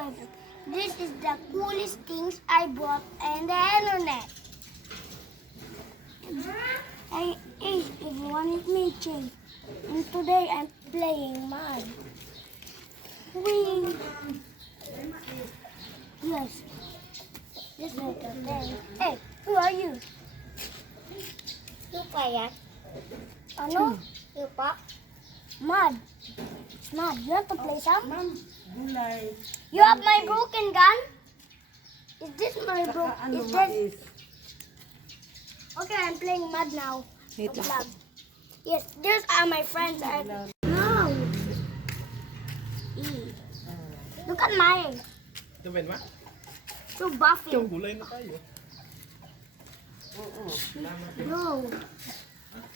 everyone. This is the coolest things I bought on the internet. Hey, everyone, it's me, Jay. And today I'm playing mud. Whee! Yes. This is the thing. Hey, who are you? Lupa yan? Ano? Lupa? Mud. It's mud. You want to play some? Ma'am, gulay. You have my broken gun? Is this my broken? Ano Is this? mais? Okay, I'm playing mud now. Wait lang. Vlog. Yes, these are my friends. No. E. Look at mine. Ito ba ma? So buffy. Gulay na tayo. No.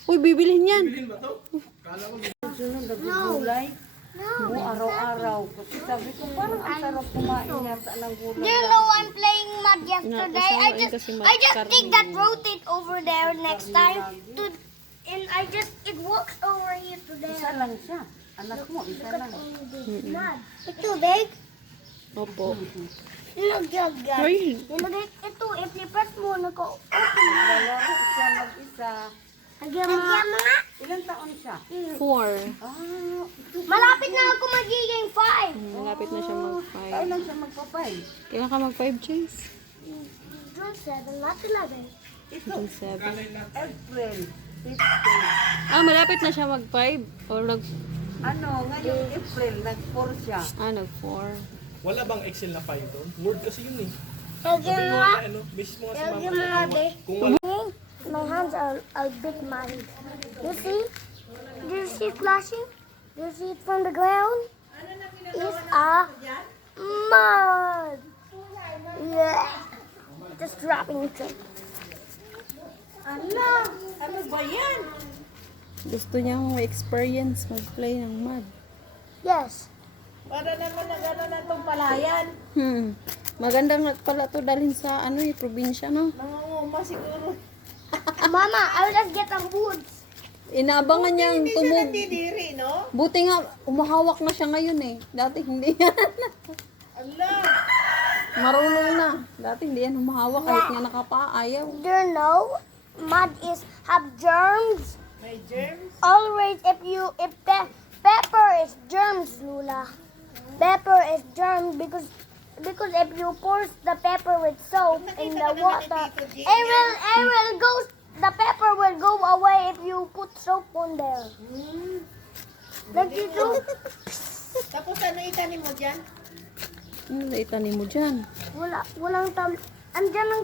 Uy, bibilhin yan. Bilhin ba to? Kala ko Sunod na No. gulay. No. Mo araw-araw. Kasi sabi ko, parang ang sarap kumain yata ng Do gulay. you know I'm playing mud yesterday? I kasama just kasi I just magkarne take that yun. rotate over there next time to and I just it works over here to Isa there. lang siya. Anak mo, isa Look at lang. all this mud. It's too big. Opo. Look at that. Ay, You look at ito, i-press mo na ko. Lalaro siya mag-isa. Nagyan mga. Ilang taon siya? 4. Ah, Malapit na ako magiging 5. Malapit na siya mag-5. kailan siya magpapay? Kailan ka mag-5, Chase? June 7, not 11. June 7. April 15. Ah, malapit na siya mag-5? Or Ano, ngayong April, nag-4 siya. nag-4. wala bang Excel na file doon? Word kasi yun eh. Nagyan Sabi mo mga. na ano, miss mo nga si Nagyan mama. mga de. Kung wala, My hands are big muddy. You see? Do you see it flashing? Do you see it from the ground? It's a mud. Yeah. Just dropping it. Ala, ano ba yan? Gusto niyang experience mag-play ng mud. Yes. Para naman na gano'n na itong palayan. Magandang pala to dalhin sa probinsya, no? Nangunguma siguro. Mama, I will just get some woods. Inaabangan niyang Hindi siya tumog. nandidiri, no? Buti nga, umahawak na siya ngayon eh. Dati hindi yan. Ala, Marunong na. Dati hindi yan humahawak kahit nga nakapaa. Ayaw. Do you know mud is have germs? may germs. Always if pepper is germs, Lula. Pepper is germs because if you pour the pepper with soap in the water, the pepper will go away if you put soap on there. Like you do. Tapos ano itanim mo dyan? Ano na itanim mo dyan? Walang tam. Andyan ang